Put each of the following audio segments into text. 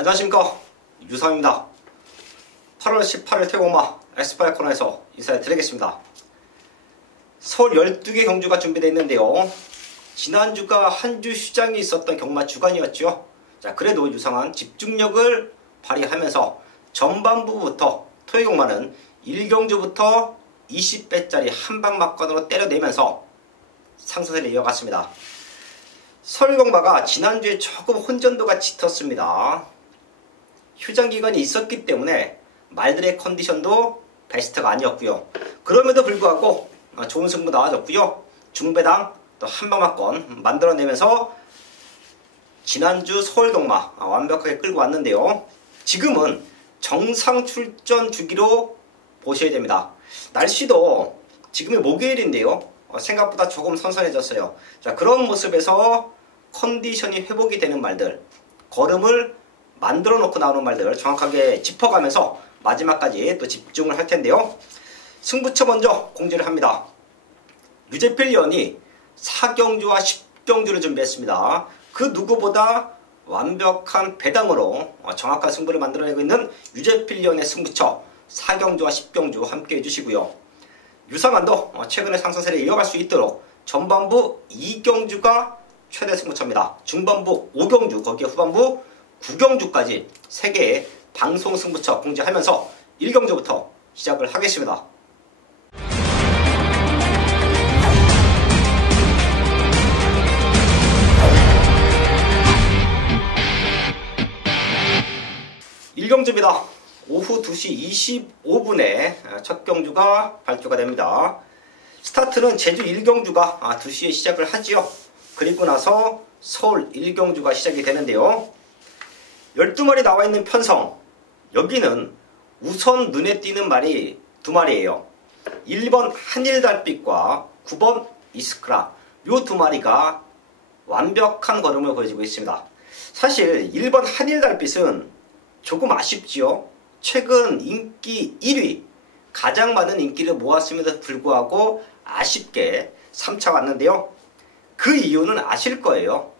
안녕하십니까, 유상입니다. 8월 18일 태공마 엑스파일 코너에서 인사드리겠습니다. 서울 12개 경주가 준비되어 있는데요. 지난주가 한 주 휴장이 있었던 경마 주간이었죠. 자, 그래도 유상한 집중력을 발휘하면서 전반부부터 토요경마는 1경주부터 20배짜리 한방막건으로 때려내면서 상승세를 이어갔습니다. 서울경마가 지난주에 조금 혼전도가 짙었습니다. 휴장기간이 있었기 때문에 말들의 컨디션도 베스트가 아니었고요. 그럼에도 불구하고 좋은 승부 나와줬고요. 중배당 또 한방막건 만들어내면서 지난주 서울경마 완벽하게 끌고 왔는데요. 지금은 정상 출전 주기로 보셔야 됩니다. 날씨도 지금이 목요일인데요. 생각보다 조금 선선해졌어요. 자, 그런 모습에서 컨디션이 회복이 되는 말들, 걸음을 만들어 놓고 나오는 말들 정확하게 짚어가면서 마지막까지 또 집중을 할 텐데요. 승부처 먼저 공지를 합니다. 유재필위원이 4경주와 10경주를 준비했습니다. 그 누구보다 완벽한 배당으로 정확한 승부를 만들어내고 있는 유재필위원의 승부처 4경주와 10경주 함께 해주시고요. 유상한도 최근의 상승세를 이어갈 수 있도록 전반부 2경주가 최대 승부처입니다. 중반부 5경주, 거기에 후반부 9경주까지 3개의 방송 승부처 공지하면서 1경주부터 시작을 하겠습니다. 일경주입니다. 오후 2시 25분에 첫 경주가 발표가 됩니다. 스타트는 제주 1경주가 2시에 시작을 하지요. 그리고 나서 서울 1경주가 시작이 되는데요. 12마리 나와 있는 편성, 여기는 우선 눈에 띄는 말이 2마리예요. 1번 한일달빛과 9번 이스크라, 이 2마리가 완벽한 걸음을 보여주고 있습니다. 사실 1번 한일달빛은 조금 아쉽지요. 최근 인기 1위, 가장 많은 인기를 모았음에도 불구하고 아쉽게 3차 왔는데요. 그 이유는 아실 거예요.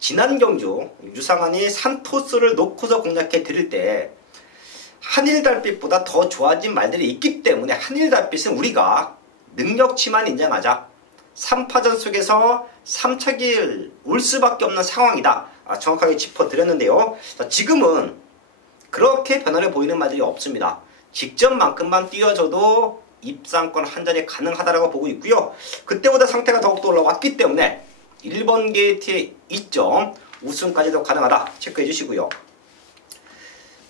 지난 경주 유상한이 산토스를 놓고서 공략해 드릴 때 한일달빛보다 더 좋아진 말들이 있기 때문에 한일달빛은 우리가 능력치만 인정하자, 3파전 속에서 3차기를 올 수밖에 없는 상황이다, 정확하게 짚어드렸는데요. 지금은 그렇게 변화를 보이는 말들이 없습니다. 직전만큼만 뛰어줘도 입상권 한 자리 가능하다고 보고 있고요. 그때보다 상태가 더욱더 올라왔기 때문에 1번 게이트의 2점 우승까지도 가능하다 체크해 주시고요.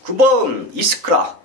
9번 이스크라,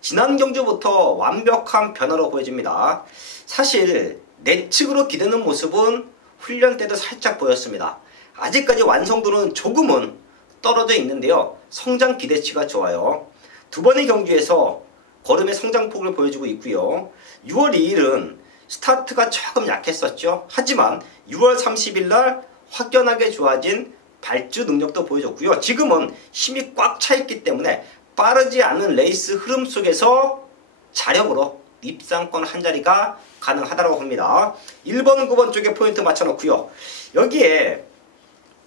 지난 경주부터 완벽한 변화로 보여집니다. 사실 내측으로 기대는 모습은 훈련 때도 살짝 보였습니다. 아직까지 완성도는 조금은 떨어져 있는데요. 성장 기대치가 좋아요. 두 번의 경주에서 걸음의 성장폭을 보여주고 있고요. 6월 2일은 스타트가 조금 약했었죠. 하지만 6월 30일 날 확연하게 좋아진 발주 능력도 보여줬고요. 지금은 힘이 꽉 차 있기 때문에 빠르지 않은 레이스 흐름 속에서 자력으로 입상권 한 자리가 가능하다고 봅니다. 1번, 9번 쪽에 포인트 맞춰놓고요. 여기에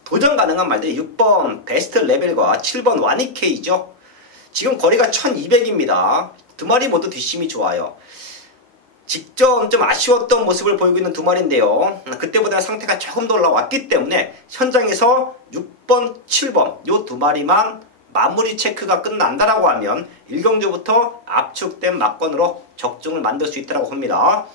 도전 가능한 말들이 6번 베스트 레벨과 7번 와니케이죠. 지금 거리가 1200입니다. 2마리 모두 뒷심이 좋아요. 직전 좀 아쉬웠던 모습을 보이고 있는 2마리인데요. 그때보다 상태가 조금 더 올라왔기 때문에 현장에서 6번, 7번 이 2마리만 마무리 체크가 끝난다라고 하면 1경주부터 압축된 막건으로 적중을 만들 수 있다고 봅니다.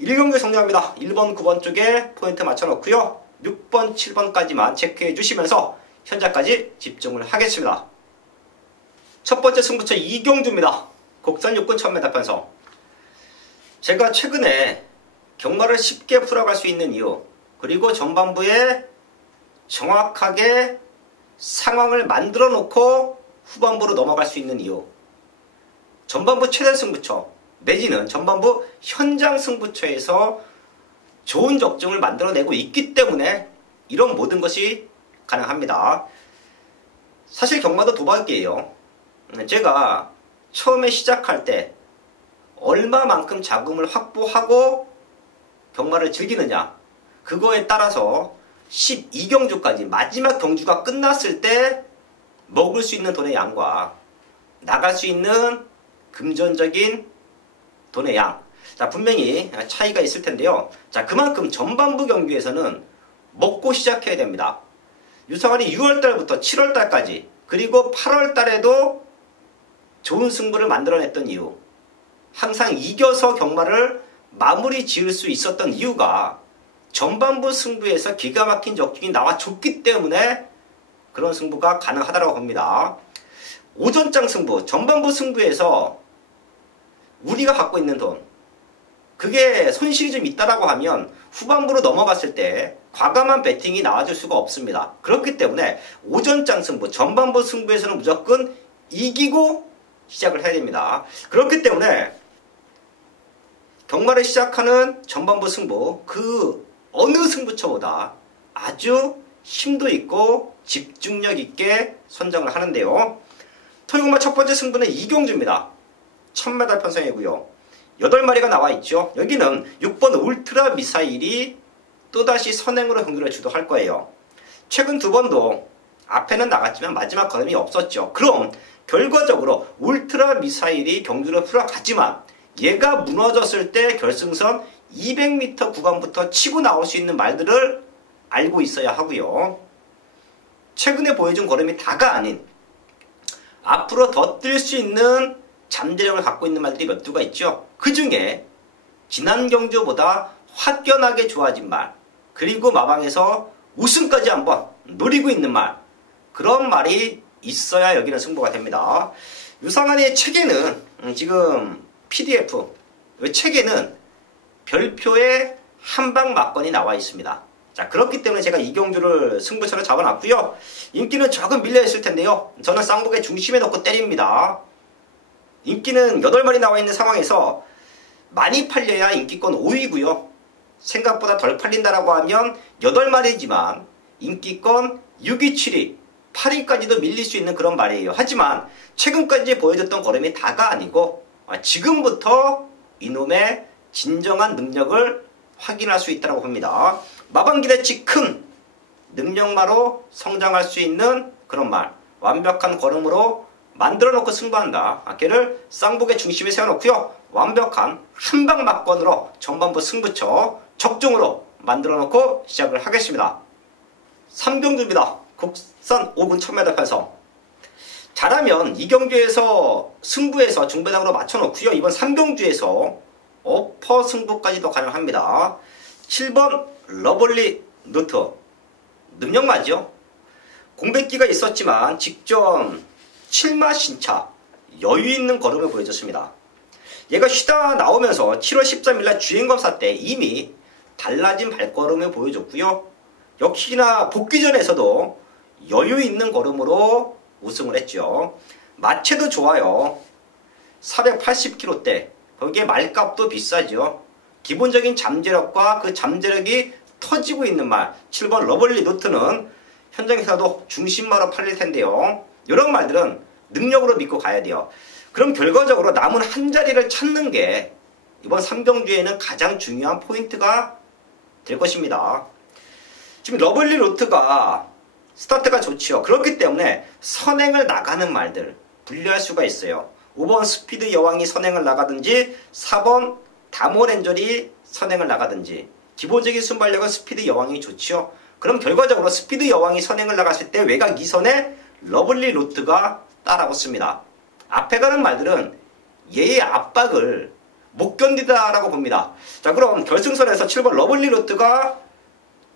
1경주 정리합니다. 1번, 9번 쪽에 포인트 맞춰놓고요. 6번, 7번까지만 체크해 주시면서 현장까지 집중을 하겠습니다. 첫 번째 승부처 2경주입니다. 곡선 6군 1000m 편성. 제가 최근에 경마를 쉽게 풀어갈 수 있는 이유, 그리고 전반부에 정확하게 상황을 만들어 놓고 후반부로 넘어갈 수 있는 이유, 전반부 최대 승부처 내지는 전반부 현장 승부처에서 좋은 적중을 만들어내고 있기 때문에 이런 모든 것이 가능합니다. 사실 경마도 도박이에요. 제가 처음에 시작할 때 얼마만큼 자금을 확보하고 경마를 즐기느냐, 그거에 따라서 12경주까지 마지막 경주가 끝났을 때 먹을 수 있는 돈의 양과 나갈 수 있는 금전적인 돈의 양. 자, 분명히 차이가 있을 텐데요. 자, 그만큼 전반부 경기에서는 먹고 시작해야 됩니다. 유상원이 6월달부터 7월달까지 그리고 8월달에도 좋은 승부를 만들어냈던 이유, 항상 이겨서 경마를 마무리 지을 수 있었던 이유가 전반부 승부에서 기가 막힌 적중이 나와줬기 때문에 그런 승부가 가능하다고 봅니다. 오전장 승부, 전반부 승부에서 우리가 갖고 있는 돈, 그게 손실이 좀 있다라고 하면 후반부로 넘어갔을 때 과감한 배팅이 나와줄 수가 없습니다. 그렇기 때문에 오전장 승부, 전반부 승부에서는 무조건 이기고 시작을 해야 됩니다. 그렇기 때문에 경마를 시작하는 전반부 승부, 그 어느 승부처보다 아주 힘도 있고 집중력 있게 선정을 하는데요. 토요일마 첫 번째 승부는 이경주입니다. 1000m 편성이고요. 8마리가 나와 있죠. 여기는 6번 울트라 미사일이 또다시 선행으로 경기를 주도할 거예요. 최근 2번도 앞에는 나갔지만 마지막 걸음이 없었죠. 그럼 결과적으로 울트라 미사일이 경주를 풀어갔지만 얘가 무너졌을 때 결승선 200m 구간부터 치고 나올 수 있는 말들을 알고 있어야 하고요. 최근에 보여준 걸음이 다가 아닌 앞으로 더 뛸 수 있는 잠재력을 갖고 있는 말들이 몇 두가 있죠. 그 중에 지난 경주보다 확연하게 좋아진 말, 그리고 마방에서 우승까지 한번 노리고 있는 말, 그런 말이 있어야 여기는 승부가 됩니다. 유상한의 책에는 지금 PDF, 이 책에는 별표의 한방 막건이 나와 있습니다. 자, 그렇기 때문에 제가 이경주를 승부처로 잡아놨고요. 인기는 조금 밀려있을 텐데요. 저는 쌍복의 중심에 넣고 때립니다. 인기는 8마리 나와 있는 상황에서 많이 팔려야 인기권 5위고요. 생각보다 덜 팔린다라고 하면 8마리지만 인기권 6위, 7위, 8위까지도 밀릴 수 있는 그런 말이에요. 하지만 최근까지 보여줬던 걸음이 다가 아니고 지금부터 이놈의 진정한 능력을 확인할 수 있다고 봅니다. 마방기대치 큰 능력마로 성장할 수 있는 그런 말, 완벽한 걸음으로 만들어 놓고 승부한다. 걔를 쌍복의 중심에 세워놓고요. 완벽한 한방 막건으로 전반부 승부처 적중으로 만들어 놓고 시작을 하겠습니다. 3경주입니다. 국산 5군 1000m 편성. 잘하면 이 경주에서 승부에서 중배당으로 맞춰놓고요. 이번 3경주에서 어퍼 승부까지도 가능합니다. 7번 러블리 노트. 능력 맞죠? 공백기가 있었지만 직전 7마 신차 여유 있는 걸음을 보여줬습니다. 얘가 쉬다 나오면서 7월 13일날 주행검사 때 이미 달라진 발걸음을 보여줬고요. 역시나 복귀전에서도 여유 있는 걸음으로 우승을 했죠. 마체도 좋아요. 480kg대. 거기에 말값도 비싸죠. 기본적인 잠재력과 그 잠재력이 터지고 있는 말 7번 러블리 노트는 현장에서도 중심마로 팔릴 텐데요. 이런 말들은 능력으로 믿고 가야 돼요. 그럼 결과적으로 남은 한 자리를 찾는 게 이번 3경주에는 가장 중요한 포인트가 될 것입니다. 지금 러블리 로트가 스타트가 좋지요. 그렇기 때문에 선행을 나가는 말들 분류할 수가 있어요. 5번 스피드 여왕이 선행을 나가든지 4번 다모렌절이 선행을 나가든지 기본적인 순발력은 스피드 여왕이 좋지요. 그럼 결과적으로 스피드 여왕이 선행을 나갔을 때 외곽 2선에 러블리 로트가 따라붙습니다. 앞에 가는 말들은 얘의 압박을 못 견디다라고 봅니다. 자, 그럼 결승선에서 7번 러블리 로트가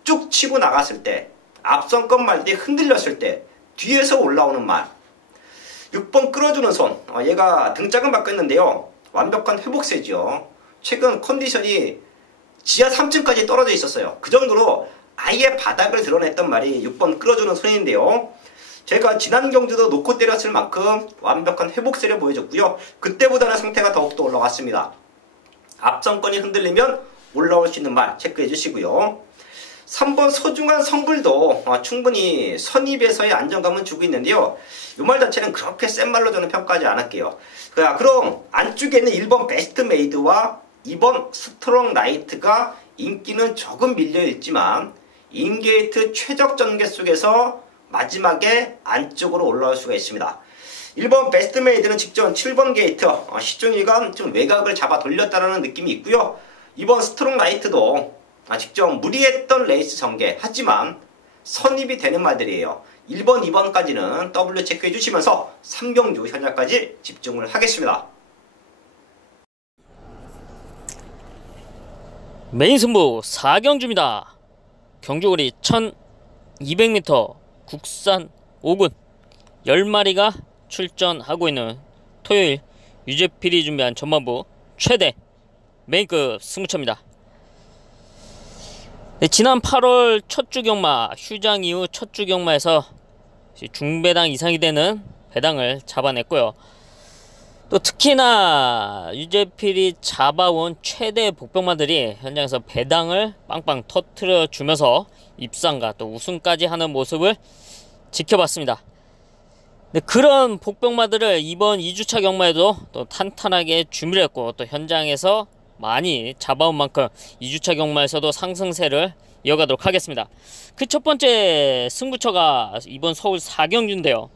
쭉 치고 나갔을 때 앞선권 말들이 흔들렸을 때 뒤에서 올라오는 말 6번 끌어주는 손. 얘가 등짝은 바뀌었는데요. 완벽한 회복세죠. 최근 컨디션이 지하 3층까지 떨어져 있었어요. 그 정도로 아예 바닥을 드러냈던 말이 6번 끌어주는 손인데요. 제가 지난 경주도 놓고 때렸을 만큼 완벽한 회복세를 보여줬고요. 그때보다는 상태가 더욱더 올라왔습니다. 앞선권이 흔들리면 올라올 수 있는 말 체크해 주시고요. 3번 소중한 성불도 충분히 선입에서의 안정감은 주고 있는데요. 이 말 자체는 그렇게 센 말로 저는 평가하지 않을게요. 그럼 안쪽에 있는 1번 베스트 메이드와 2번 스트롱 라이트가 인기는 조금 밀려있지만 인게이트 최적 전개 속에서 마지막에 안쪽으로 올라올 수가 있습니다. 1번 베스트메이드는 직전 7번 게이트 시종일관 좀 외곽을 잡아 돌렸다는 느낌이 있고요. 2번 스트롱라이트도 직전 무리했던 레이스 전개, 하지만 선입이 되는 말들이에요. 1번, 2번까지는 W 체크해 주시면서 3경주 현장까지 집중을 하겠습니다. 메인 승부 4경주입니다. 경주거리 1200m, 국산 5군 10마리가 출전하고 있는 토요일 유재필이 준비한 전반부 최대 메인급 승부처입니다. 네, 지난 8월 첫 주 경마, 휴장 이후 첫 주 경마에서 중배당 이상이 되는 배당을 잡아냈고요. 또 특히나 유재필이 잡아온 최대 복병마들이 현장에서 배당을 빵빵 터트려 주면서 입상과 또 우승까지 하는 모습을 지켜봤습니다. 네, 그런 복병마들을 이번 2주차 경마에도 또 탄탄하게 준비를 했고, 또 현장에서 많이 잡아온 만큼 2주차 경마에서도 상승세를 이어가도록 하겠습니다. 그 첫 번째 승부처가 이번 서울 4경주인데요.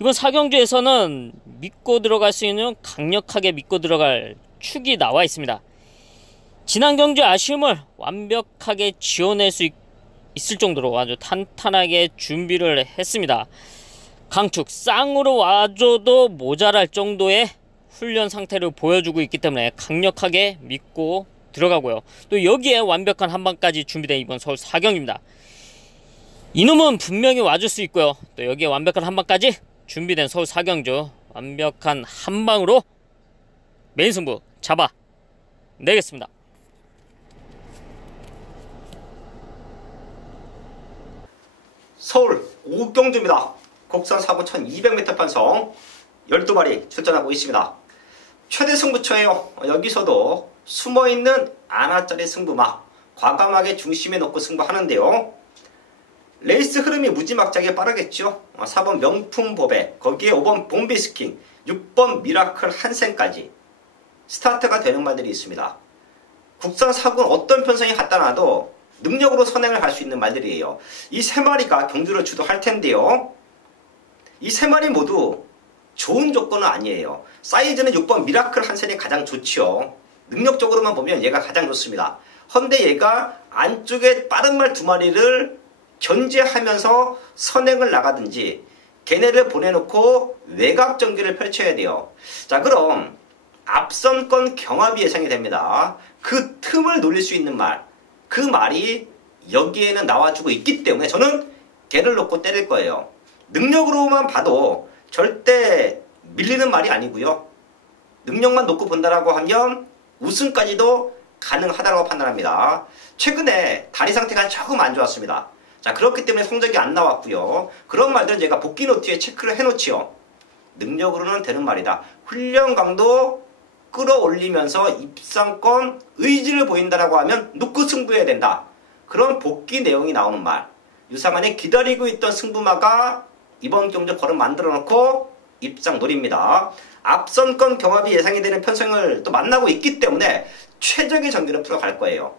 이번 4경주에서는 믿고 들어갈 수 있는, 강력하게 믿고 들어갈 축이 나와 있습니다. 지난 경주 아쉬움을 완벽하게 지워낼 수 있을 정도로 아주 탄탄하게 준비를 했습니다. 강축 쌍으로 와줘도 모자랄 정도의 훈련 상태를 보여주고 있기 때문에 강력하게 믿고 들어가고요. 또 여기에 완벽한 한방까지 준비된 이번 서울 4경주입니다. 이놈은 분명히 와줄 수 있고요. 또 여기에 완벽한 한방까지 준비된 서울 4경주, 완벽한 한방으로 메인 승부 잡아내겠습니다. 서울 5경주입니다. 국산 4분 1200m 편성 12마리 출전하고 있습니다. 최대 승부처예요. 여기서도 숨어있는 아나짜리 승부마 과감하게 중심에 놓고 승부하는데요. 레이스 흐름이 무지막지하게 빠르겠죠. 4번 명품 보배, 거기에 5번 봄비스킹, 6번 미라클 한센까지 스타트가 되는 말들이 있습니다. 국산 4군 어떤 편성이 갖다 놔도 능력으로 선행을 할 수 있는 말들이에요. 이 세 마리가 경주를 주도할 텐데요. 이 세 마리 모두 좋은 조건은 아니에요. 사이즈는 6번 미라클 한센이 가장 좋지요. 능력적으로만 보면 얘가 가장 좋습니다. 헌데 얘가 안쪽에 빠른 말 두 마리를 견제하면서 선행을 나가든지 걔네를 보내놓고 외곽 전개를 펼쳐야 돼요. 자, 그럼 앞선권 경합이 예상이 됩니다. 그 틈을 노릴 수 있는 말, 그 말이 여기에는 나와주고 있기 때문에 저는 걔를 놓고 때릴 거예요. 능력으로만 봐도 절대 밀리는 말이 아니고요. 능력만 놓고 본다라고 하면 우승까지도 가능하다고 판단합니다. 최근에 다리 상태가 조금 안 좋았습니다. 자, 그렇기 때문에 성적이 안 나왔고요. 그런 말들은 제가 복귀 노트에 체크를 해놓지요. 능력으로는 되는 말이다. 훈련 강도 끌어올리면서 입상권 의지를 보인다라고 하면 놓고 승부해야 된다. 그런 복귀 내용이 나오는 말. 유상한에 기다리고 있던 승부마가 이번 경주 걸음 만들어 놓고 입상 노립니다. 앞선권 경합이 예상이 되는 편성을 또 만나고 있기 때문에 최적의 전개를 풀어갈 거예요.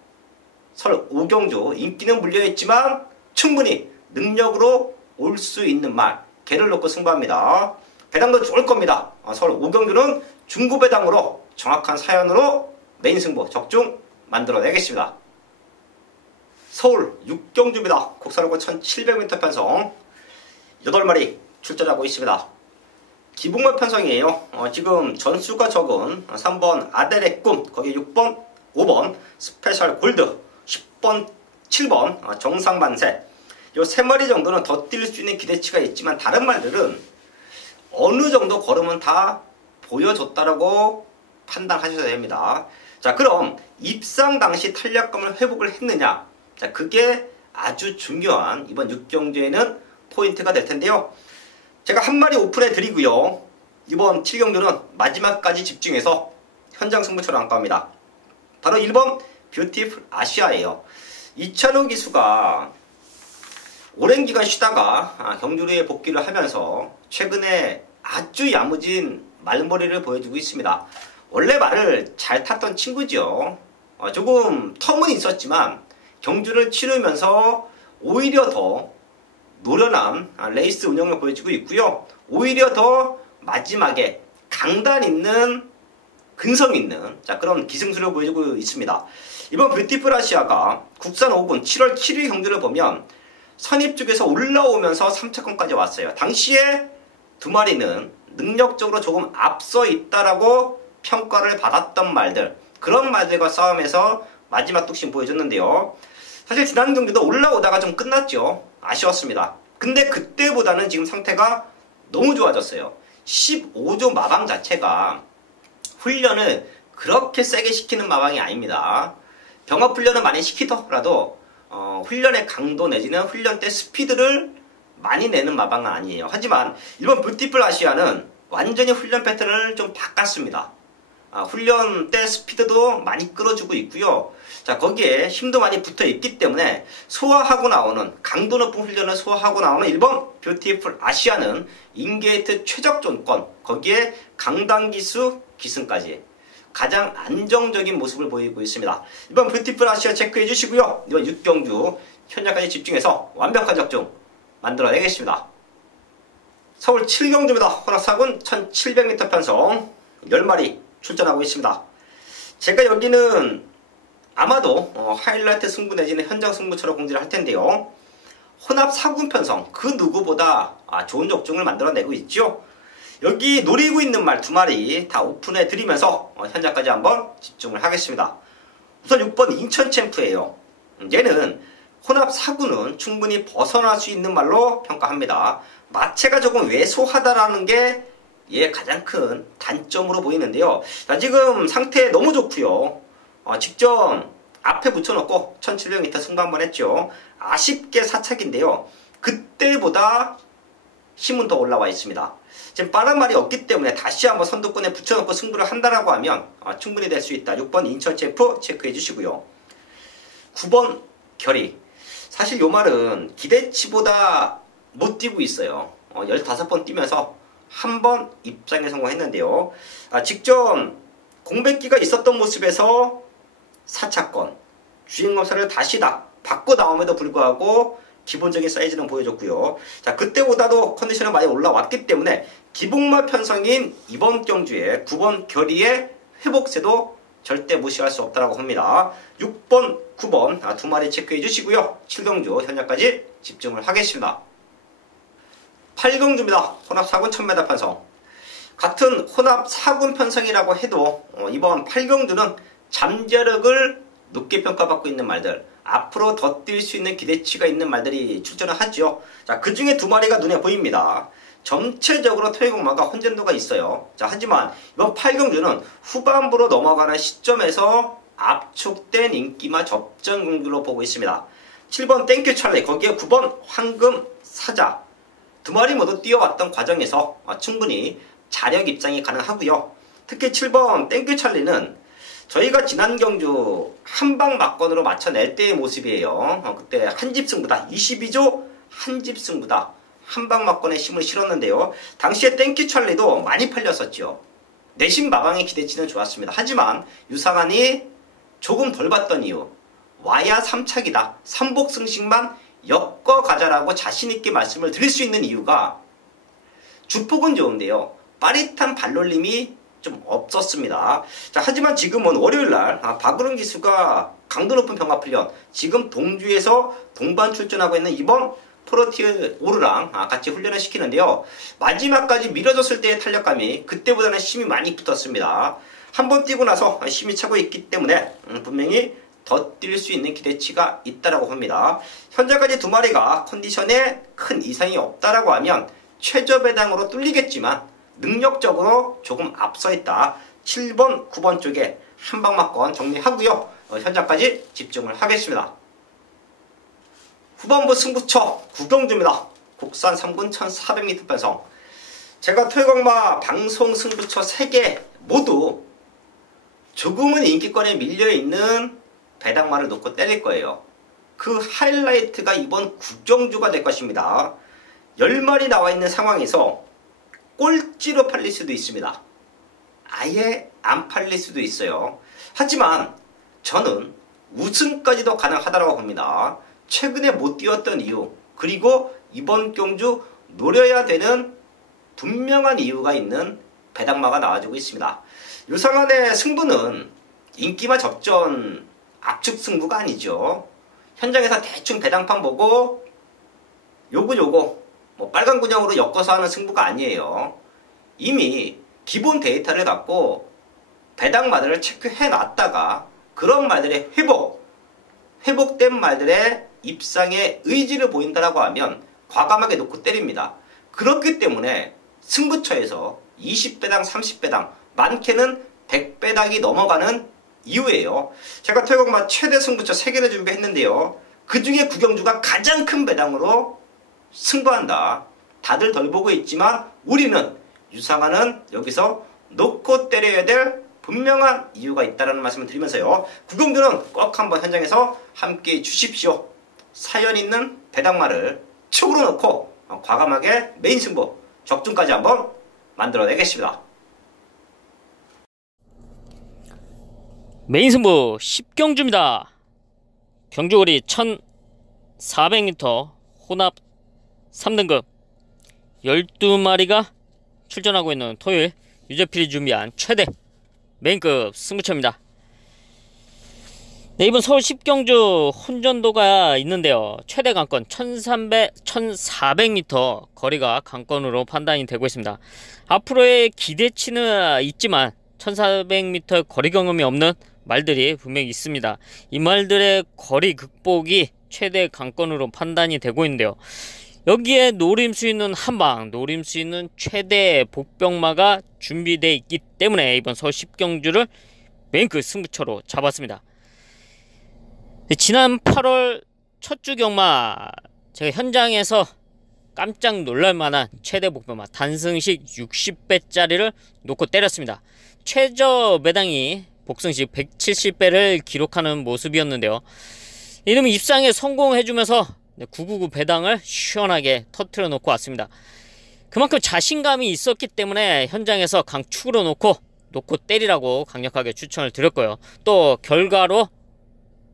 서울 5경주 인기는 물려있지만 충분히 능력으로 올 수 있는 말, 걔를 놓고 승부합니다. 배당도 좋을 겁니다. 서울 5경주는 중고 배당으로 정확한 사연으로 메인 승부 적중 만들어내겠습니다. 서울 6경주입니다. 국산호고 1700m 편성 8마리 출전하고 있습니다. 기복만 편성이에요. 지금 전수가 적은 3번 아델의 꿈, 거기에 6번, 5번 스페셜 골드, 10번, 7번 정상만세, 요 3마리 정도는 더 뛸 수 있는 기대치가 있지만 다른 말들은 어느 정도 걸음은 다 보여줬다라고 판단하셔야 됩니다. 자, 그럼 입상 당시 탄력감을 회복을 했느냐? 자, 그게 아주 중요한 이번 6경주에는 포인트가 될 텐데요. 제가 한 마리 오픈해 드리고요. 이번 7경주는 마지막까지 집중해서 현장 승부처를 안고합니다. 바로 1번 뷰티풀 아시아예요. 이찬호 기수가 오랜 기간 쉬다가 경주로에 복귀를 하면서 최근에 아주 야무진 말머리를 보여주고 있습니다. 원래 말을 잘 탔던 친구죠. 조금 텀은 있었지만 경주를 치르면서 오히려 더 노련한 레이스 운영을 보여주고 있고요. 오히려 더 마지막에 강단 있는 근성 있는 그런 기승수를 보여주고 있습니다. 이번 뷰티풀 아시아가 국산 5군 7월 7일 경기를 보면 선입 쪽에서 올라오면서 3차권까지 왔어요. 당시에 두 마리는 능력적으로 조금 앞서 있다라고 평가를 받았던 말들, 그런 말들과 싸움에서 마지막 뚝심 보여줬는데요. 사실 지난 경기도 올라오다가 좀 끝났죠. 아쉬웠습니다. 근데 그때보다는 지금 상태가 너무 좋아졌어요. 15조 마방 자체가 훈련을 그렇게 세게 시키는 마방이 아닙니다. 병합 훈련을 많이 시키더라도 훈련의 강도 내지는 훈련 때 스피드를 많이 내는 마방은 아니에요. 하지만 이번 뷰티풀 아시아는 완전히 훈련 패턴을 좀 바꿨습니다. 훈련 때 스피드도 많이 끌어주고 있고요. 자, 거기에 힘도 많이 붙어 있기 때문에 소화하고 나오는 강도 높은 훈련을 소화하고 나오는 이번 뷰티풀 아시아는 인게이트 최적 조건, 거기에 강당기수 기승까지 가장 안정적인 모습을 보이고 있습니다. 이번 뷰티풀 아시아 체크해 주시고요. 이번 6경주 현장까지 집중해서 완벽한 적중 만들어내겠습니다. 서울 7경주입니다. 혼합사군 1700m 편성 10마리 출전하고 있습니다. 제가 여기는 아마도 하이라이트 승부 내지는 현장 승부처럼 공지를 할 텐데요. 혼합 4군 편성 그 누구보다 좋은 적중을 만들어내고 있죠. 여기 노리고 있는 말 2마리 다 오픈해 드리면서 현장까지 한번 집중을 하겠습니다. 우선 6번 인천 챔프예요. 얘는 혼합 4군은 충분히 벗어날 수 있는 말로 평가합니다. 마체가 조금 왜소하다라는 게 얘 가장 큰 단점으로 보이는데요. 자, 지금 상태 너무 좋고요. 직접 앞에 붙여놓고 1700m 승부 한번 했죠. 아쉽게 사착인데요. 그때보다 힘은 더 올라와 있습니다. 지금 빠른 말이 없기 때문에 다시 한번 선두권에 붙여놓고 승부를 한다라고 하면 충분히 될 수 있다. 6번 인천 챔프 체크해 주시고요. 9번 결의. 사실 요 말은 기대치보다 못 뛰고 있어요. 15번 뛰면서 한 번 입상에 성공했는데요. 직접 공백기가 있었던 모습에서 4차권 주행검사를 다시 다 받고 나옴에도 불구하고 기본적인 사이즈는 보여줬고요. 자, 그때보다도 컨디션은 많이 올라왔기 때문에 기복마 편성인 이번 경주에 9번 결의의 회복세도 절대 무시할 수 없다고 합니다. 6번, 9번 2마리 체크해 주시고요. 7경주 현장까지 집중을 하겠습니다. 8경주입니다. 혼합 4군 1000m 편성. 같은 혼합 4군 편성이라고 해도 이번 8경주는 잠재력을 높게 평가받고 있는 말들, 앞으로 더 뛸 수 있는 기대치가 있는 말들이 출전을 하죠. 자, 그 중에 2마리가 눈에 보입니다. 전체적으로 토요공마가 혼전도가 있어요. 자, 하지만 이번 8경주는 후반부로 넘어가는 시점에서 압축된 인기마 접전 경주로 보고 있습니다. 7번 땡큐 찰리, 거기에 9번 황금 사자 2마리 모두 뛰어왔던 과정에서 충분히 자력 입장이 가능하고요. 특히 7번 땡큐 찰리는 저희가 지난 경주 한방 막건으로 맞춰낼 때의 모습이에요. 그때 한집 승부다. 22조 한집 승부다. 한방 막건에 힘을 실었는데요. 당시에 땡큐 찰리도 많이 팔렸었죠. 내심 마방의 기대치는 좋았습니다. 하지만 유상한이 조금 덜 봤던 이유, 와야 3착이다. 3복승식만 엮어가자라고 자신있게 말씀을 드릴 수 있는 이유가 주폭은 좋은데요. 빠릿한 발놀림이 좀 없었습니다. 자, 하지만 지금은 월요일날 박으른 기수가 강도 높은 병합훈련, 지금 동주에서 동반 출전하고 있는 이번 프로티어 오르랑 같이 훈련을 시키는데요. 마지막까지 밀어줬을 때의 탄력감이 그때보다는 힘이 많이 붙었습니다. 한번 뛰고 나서 힘이 차고 있기 때문에 분명히 더 뛸 수 있는 기대치가 있다라고 합니다. 현재까지 2마리가 컨디션에 큰 이상이 없다라고 하면 최저 배당으로 뚫리겠지만 능력적으로 조금 앞서 있다. 7번, 9번 쪽에 한방막건 정리하고요. 현장까지 집중을 하겠습니다. 후반부 승부처 9경주입니다. 국산 3군 1400m 편성. 제가 토요공마 방송 승부처 3개 모두 조금은 인기권에 밀려있는 배당말을 놓고 때릴 거예요. 그 하이라이트가 이번 9경주가 될 것입니다. 10마리 나와 있는 상황에서 꼴찌로 팔릴 수도 있습니다. 아예 안 팔릴 수도 있어요. 하지만 저는 우승까지도 가능하다고 봅니다. 최근에 못 뛰었던 이유, 그리고 이번 경주 노려야 되는 분명한 이유가 있는 배당마가 나와주고 있습니다. 유상한의 승부는 인기마 접전 압축 승부가 아니죠. 현장에서 대충 배당판 보고 요거 뭐 빨간 군형으로 엮어서 하는 승부가 아니에요. 이미 기본 데이터를 갖고 배당마들을 체크해 놨다가 그런 말들의 회복된 말들의 입상의 의지를 보인다라고 하면 과감하게 놓고 때립니다. 그렇기 때문에 승부처에서 20배당, 30배당, 많게는 100배당이 넘어가는 이유예요. 제가 태국마 최대 승부처 3개를 준비했는데요. 그 중에 구경주가 가장 큰 배당으로 승부한다. 다들 덜 보고 있지만 우리는 유상한은 여기서 놓고 때려야 될 분명한 이유가 있다는 말씀을 드리면서요. 구경주는 꼭 한번 현장에서 함께해 주십시오. 사연 있는 배당마를 축으로 놓고 과감하게 메인 승부 적중까지 한번 만들어내겠습니다. 메인 승부 10경주입니다. 경주거리 1400m 혼합 3등급 12마리가 출전하고 있는 토요일 유재필이 준비한 최대 메인급 승부처입니다. 네, 이번 서울 10경주 혼전도가 있는데요. 최대 강권 1400m 거리가 강권으로 판단이 되고 있습니다. 앞으로의 기대치는 있지만 1400m 거리 경험이 없는 말들이 분명히 있습니다. 이 말들의 거리 극복이 최대 강권으로 판단이 되고 있는데요. 여기에 노림수 있는 한방, 노림수 있는 최대 복병마가 준비되어 있기 때문에 이번 서울 10경주를 메인급 승부처로 잡았습니다. 지난 8월 첫 주 경마 제가 현장에서 깜짝 놀랄만한 최대 복병마 단승식 60배짜리를 놓고 때렸습니다. 최저 매당이 복승식 170배를 기록하는 모습이었는데요. 이놈이 입상에 성공해주면서 999 배당을 시원하게 터트려 놓고 왔습니다. 그만큼 자신감이 있었기 때문에 현장에서 강축으로 놓고 때리라고 강력하게 추천을 드렸고요. 또 결과로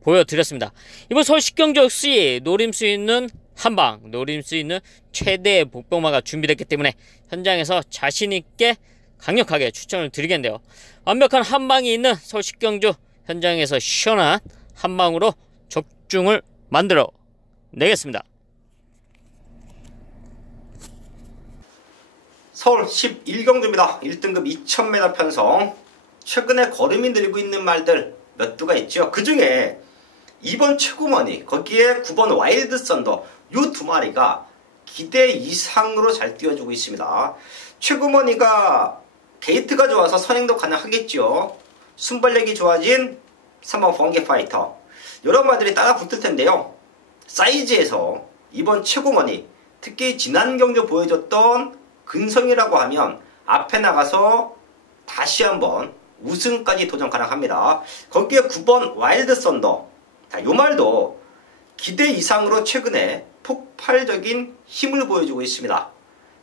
보여드렸습니다. 이번 서울 10경주 역시 노림수 있는 한방, 노림수 있는 최대 복병마가 준비됐기 때문에 현장에서 자신있게 강력하게 추천을 드리겠는데요. 완벽한 한방이 있는 서울 10경주 현장에서 시원한 한방으로 적중을 만들어 내겠습니다. 서울 11경주입니다. 1등급 2000m 편성. 최근에 걸음이 늘고 있는 말들 몇 두가 있죠. 그 중에 2번 최고머니, 거기에 9번 와일드 썬더, 요 두 마리가 기대 이상으로 잘 뛰어주고 있습니다. 최고머니가 게이트가 좋아서 선행도 가능하겠죠. 순발력이 좋아진 3번 번개 파이터, 여러 마리들이 따라 붙을 텐데요. 사이즈에서 이번 최고머니, 특히 지난 경주 보여줬던 근성이라고 하면 앞에 나가서 다시 한번 우승까지 도전 가능합니다. 거기에 9번 와일드 썬더, 요 말도 기대 이상으로 최근에 폭발적인 힘을 보여주고 있습니다.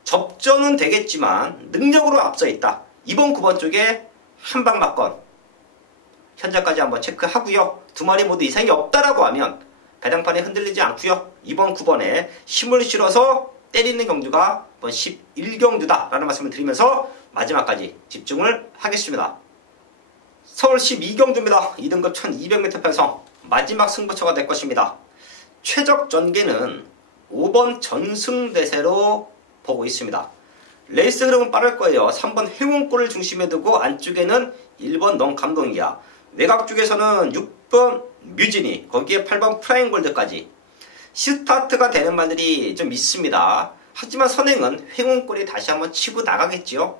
접전은 되겠지만 능력으로 앞서 있다. 이번 9번 쪽에 한방 맞건 현장까지 한번 체크하고요. 두 마리 모두 이상이 없다라고 하면 배당판이 흔들리지 않고요. 이번 9번에 힘을 실어서 때리는 경주가 이번 11경주다 라는 말씀을 드리면서 마지막까지 집중을 하겠습니다. 서울 12경주입니다. 2등급 1200m 편성 마지막 승부처가 될 것입니다. 최적 전개는 5번 전승대세로 보고 있습니다. 레이스 흐름은 빠를 거예요. 3번 행운골을 중심에 두고 안쪽에는 1번 넌 감동이야. 외곽 쪽에서는 6번 뮤지니, 거기에 8번 프라임골드까지 스타트가 되는 말들이 좀 있습니다. 하지만 선행은 행운골이 다시 한번 치고 나가겠지요.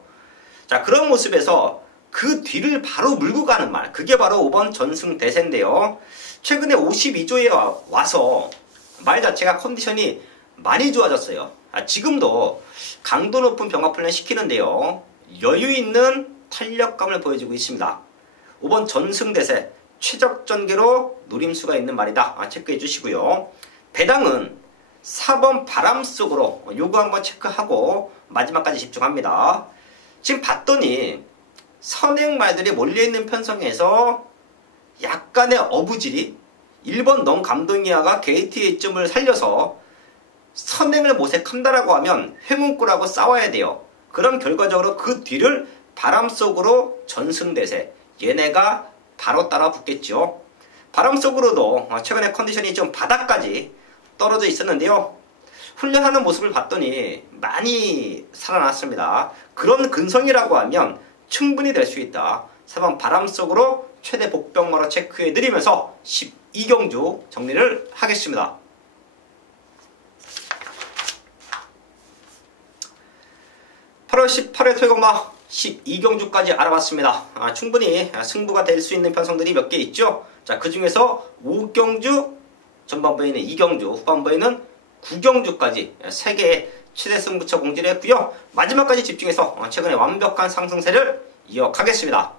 자, 그런 모습에서 그 뒤를 바로 물고 가는 말, 그게 바로 5번 전승대세인데요. 최근에 52조에 와서 말 자체가 컨디션이 많이 좋아졌어요. 지금도 강도 높은 병합 훈련 시키는데요. 여유 있는 탄력감을 보여주고 있습니다. 5번 전승대세 최적 전개로 노림수가 있는 말이다. 체크해 주시고요. 배당은 4번 바람속으로 요거 한번 체크하고 마지막까지 집중합니다. 지금 봤더니 선행 말들이 몰려있는 편성에서 약간의 어부질이 1번 넌 감동이야가 게이트의 이점을 살려서 선행을 모색한다라고 하면 회문구라고 싸워야 돼요. 그럼 결과적으로 그 뒤를 바람 속으로 전승대세, 얘네가 바로 따라 붙겠죠. 바람 속으로도 최근에 컨디션이 좀 바닥까지 떨어져 있었는데요. 훈련하는 모습을 봤더니 많이 살아났습니다. 그런 근성이라고 하면 충분히 될 수 있다. 4번 바람 속으로 최대 복병마로 체크해드리면서 12경주 정리를 하겠습니다. 8월 18일 토요일마 12경주까지 알아봤습니다. 충분히 승부가 될 수 있는 편성들이 몇 개 있죠. 자, 그 중에서 5경주, 전반부에는 2경주, 후반부에는 9경주까지 3개의 최대 승부처 공지를 했고요. 마지막까지 집중해서 최근에 완벽한 상승세를 이어가겠습니다.